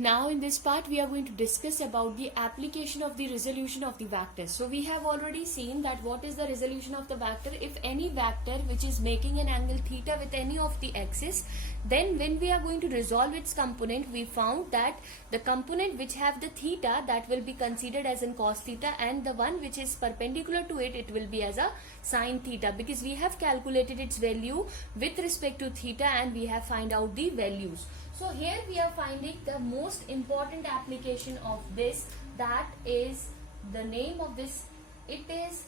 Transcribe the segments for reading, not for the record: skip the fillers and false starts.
Now in this part we are going to discuss about the application of the resolution of the vectors. So we have already seen that what is the resolution of the vector. If any vector which is making an angle theta with any of the axis, then when we are going to resolve its component, we found that the component which have the theta, that will be considered as in cos theta, and the one which is perpendicular to it, it will be as a sin theta, because we have calculated its value with respect to theta and we have find out the values. So here we are finding the most important application of this, that is the name of this. It is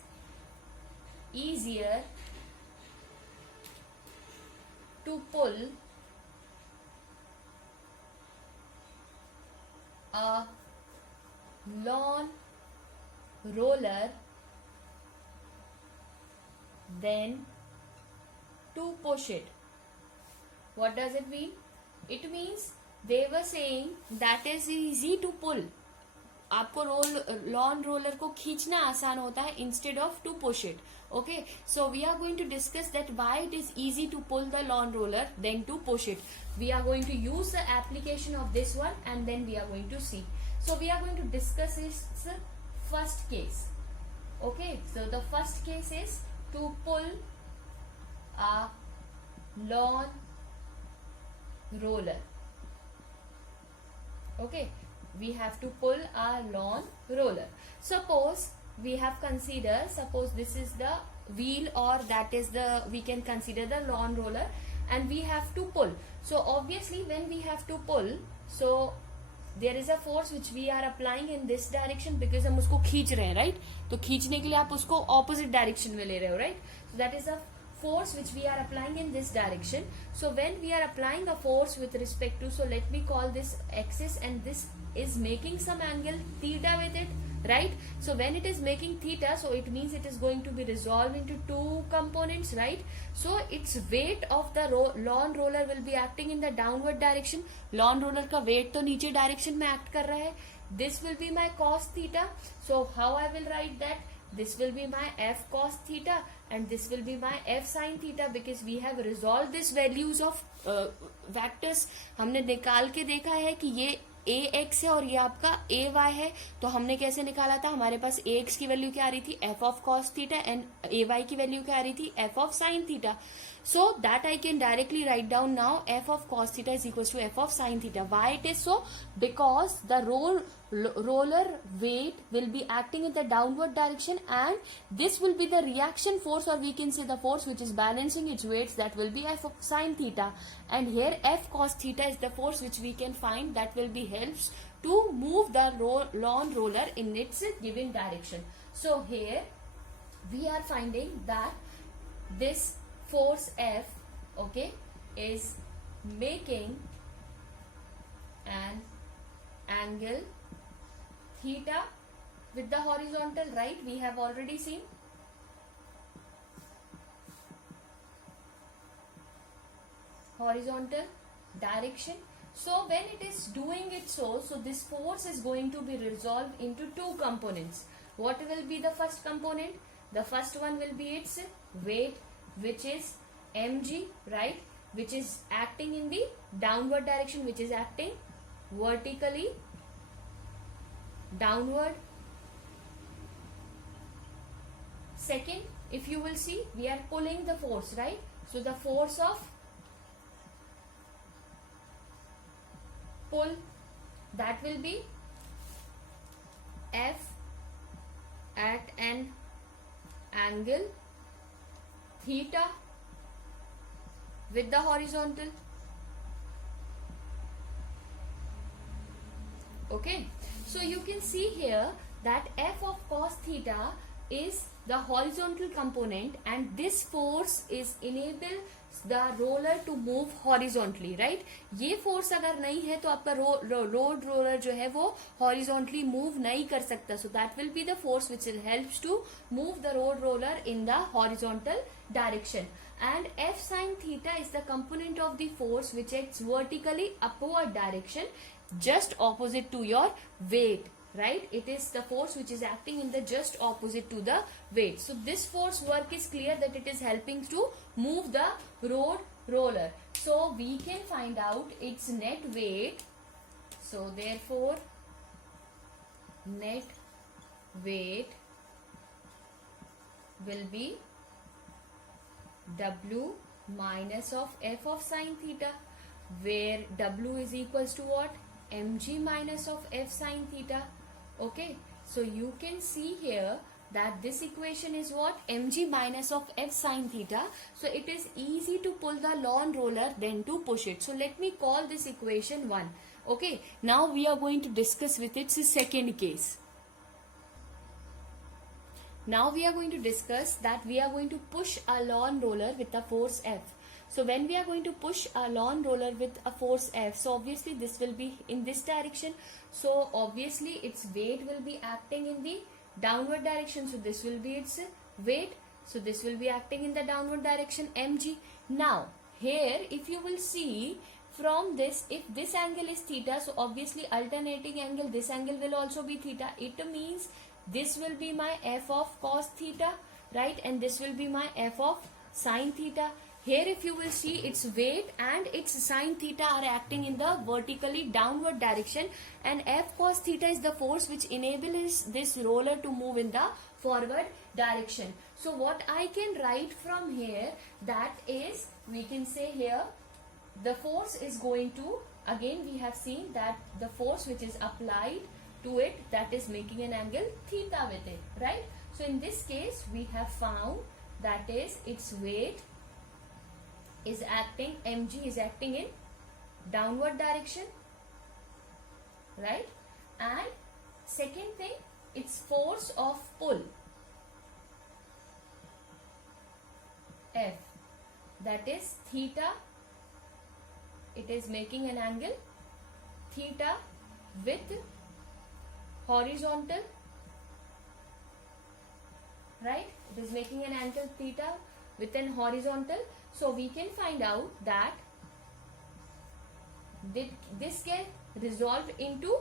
easier to pull a lawn roller than to push it. What does it mean? It means they were saying that is easy to pull. आपको lawn roller को खींचना आसान होता है instead of to push it. Okay, so we are going to discuss that why it is easy to pull the lawn roller than to push it. We are going to use the application of this one and then we are going to see. So we are going to discuss its first case. Okay, so the first case is to pull a lawn roller. Okay, we have to pull our lawn roller. Suppose we have considered, suppose this is the wheel, or that is the, we can consider the lawn roller, and we have to pull. So obviously when we have to pull, so there is a force which we are applying in this direction, because हम उसको खींच रहे हैं, right? तो खींचने के लिए आप उसको opposite direction में ले रहे हो, right? So that is a force which we are applying in this direction. So when we are applying a force with respect to, so let me call this axis, and this is making some angle theta with it, right? So when it is making theta, so it means it is going to be resolved into two components, right? So its weight of the lawn roller will be acting in the downward direction. Lawn roller का weight तो नीचे direction में act कर रहा है. This will be my cos theta. So how I will write that? This will be my f cos theta and this will be my f sin theta, because we have resolved these values of vectors. हमने निकाल के देखा है कि ये ax है और ये आपका ay है. तो हमने कैसे निकाला था? हमारे पास ax की वैल्यू क्या आ रही थी? f of cos theta, and ay की वैल्यू क्या आ रही थी? f of sin theta. So that I can directly write down now, f of cos theta is equals to f of sin theta. Why it is so? Because the roller weight will be acting in the downward direction, and this will be the reaction force, or we can say the force which is balancing its weights, that will be f of sin theta. And here f cos theta is the force which we can find that will be helps to move the lawn roller in its given direction. So here we are finding that this force F, okay, is making an angle theta with the horizontal, right? We have already seen. Horizontal direction. So when it is doing it, so this force is going to be resolved into two components. What will be the first component? The first one will be its weight, which is mg, right, which is acting in the downward direction, which is acting vertically downward. Second, if you will see, we are pulling the force, right? So the force of pull, that will be F at an angle theta with the horizontal. Okay, so you can see here that f of cos theta is the horizontal component, and this force is enable the roller to move horizontally, right? ये force अगर नहीं है तो आपका road roller जो है वो horizontally move नहीं कर सकता. So that will be the force which helps to move the road roller in the horizontal direction. And f sin theta is the component of the force which acts vertically upward direction, just opposite to your weight, right? It is the force which is acting in the just opposite to the weight. So this force work is clear that it is helping to move the road roller. So we can find out its net weight. So therefore net weight will be W minus of f of sine theta, where W is equals to what? Mg minus of f sine theta. Okay, so you can see here that this equation is what? Mg minus of f sine theta. So it is easy to pull the lawn roller than to push it. So let me call this equation 1. Okay, now we are going to discuss with its second case. Now we are going to discuss that we are going to push a lawn roller with a force F. So when we are going to push a lawn roller with a force F, so obviously this will be in this direction. So obviously its weight will be acting in the downward direction. So this will be its weight. So this will be acting in the downward direction, mg. Now here if you will see from this, if this angle is theta, so obviously alternating angle, this angle will also be theta. It means this will be my f of cos theta, right? And this will be my f of sin theta. Here if you will see, its weight and its sin theta are acting in the vertically downward direction, and f cos theta is the force which enables this roller to move in the forward direction. So what I can write from here, that is, we can say here the force is going to, again we have seen that the force which is applied to it, that is making an angle theta with it, right? So in this case we have found that is its weight is acting, mg is acting in downward direction, right? And second thing, its force of pull F, that is theta, it is making an angle theta with horizontal, right? It is making an angle theta with an horizontal. So we can find out that this can resolve into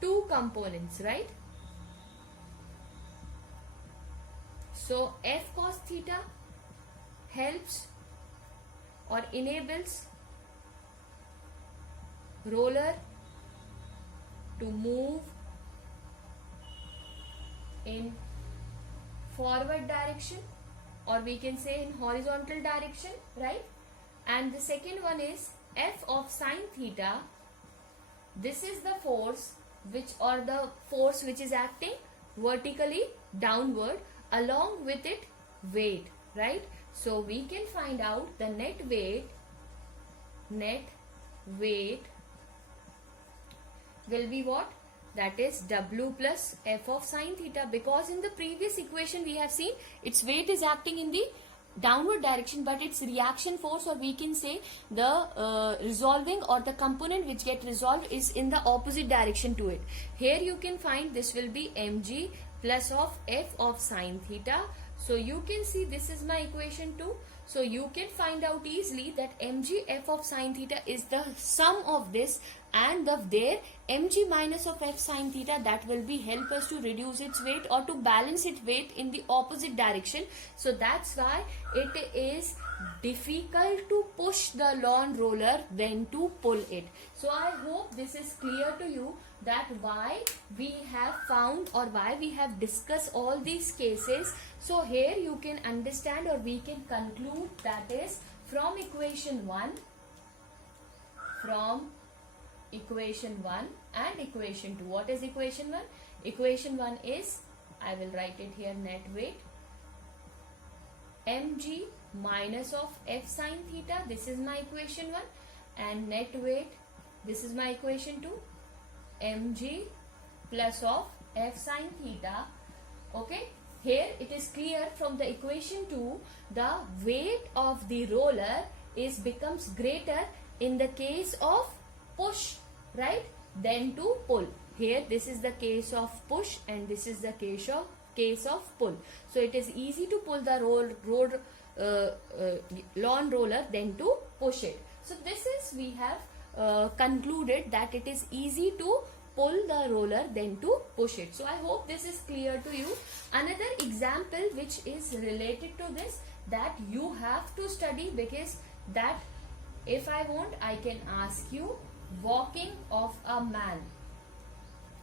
two components, right? So f cos theta helps or enables roller to move in forward direction, or we can say in horizontal direction, right? And the second one is f of sine theta. This is the force which, or the force which is acting vertically downward, along with it weight, right? So we can find out the net weight will be what? That is W plus f of sine theta, because in the previous equation we have seen its weight is acting in the downward direction, but its reaction force, or we can say the resolving or the component which get resolved, is in the opposite direction to it. Here you can find this will be mg plus of f of sine theta. So you can see this is my equation 2. So you can find out easily that mg f of sine theta is the sum of this and of their mg minus of f sine theta, that will be help us to reduce its weight or to balance its weight in the opposite direction. So that's why it is difficult to push the lawn roller than to pull it. So I hope this is clear to you, that why we have found or why we have discussed all these cases. So here you can understand, or we can conclude, that is from equation 1 and equation 2. What is equation 1? Equation 1 is, I will write it here, net weight mg minus of f sine theta, this is my equation 1, and net weight, this is my equation 2, mg plus of f sine theta. Okay, here it is clear from the equation 2, the weight of the roller becomes greater in the case of push, right, than to pull. Here this is the case of push and this is the case of pull. So it is easy to pull the lawn roller than to push it. So this is, we have concluded that it is easy to pull the roller than to push it. So I hope this is clear to you. Another example which is related to this, that you have to study, because that if I want, I can ask you walking of a man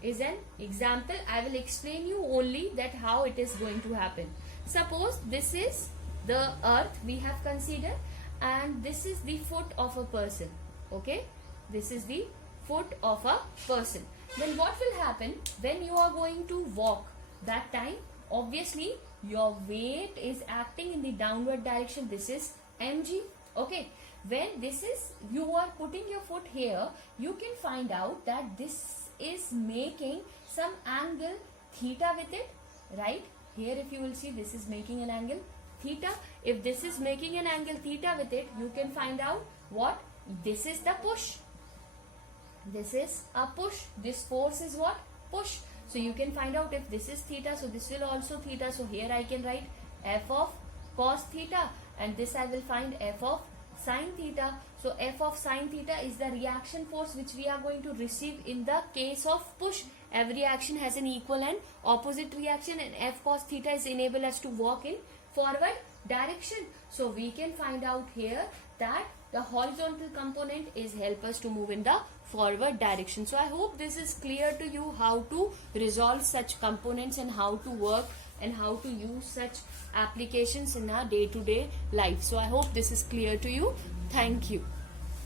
is an example. I will explain you only that how it is going to happen. Suppose this is the earth we have considered, and this is the foot of a person. Okay, this is the foot of a person. Then what will happen when you are going to walk? That time obviously your weight is acting in the downward direction. This is mg. Okay, when this is, you are putting your foot here, you can find out that this is making some angle theta with it, right? Here if you will see, this is making an angle theta. If this is making an angle theta with it, you can find out what? This is the push. This is a push. This force is what? Push. So you can find out if this is theta, so this will also theta. So here I can write f of cos theta, and this I will find f of sin theta. So f of sin theta is the reaction force which we are going to receive in the case of push. Every action has an equal and opposite reaction, and f cos theta is enable us to walk in forward direction. So we can find out here that the horizontal component is help us to move in the forward direction. So I hope this is clear to you how to resolve such components and how to work and how to use such applications in our day-to-day life. So I hope this is clear to you. Thank you.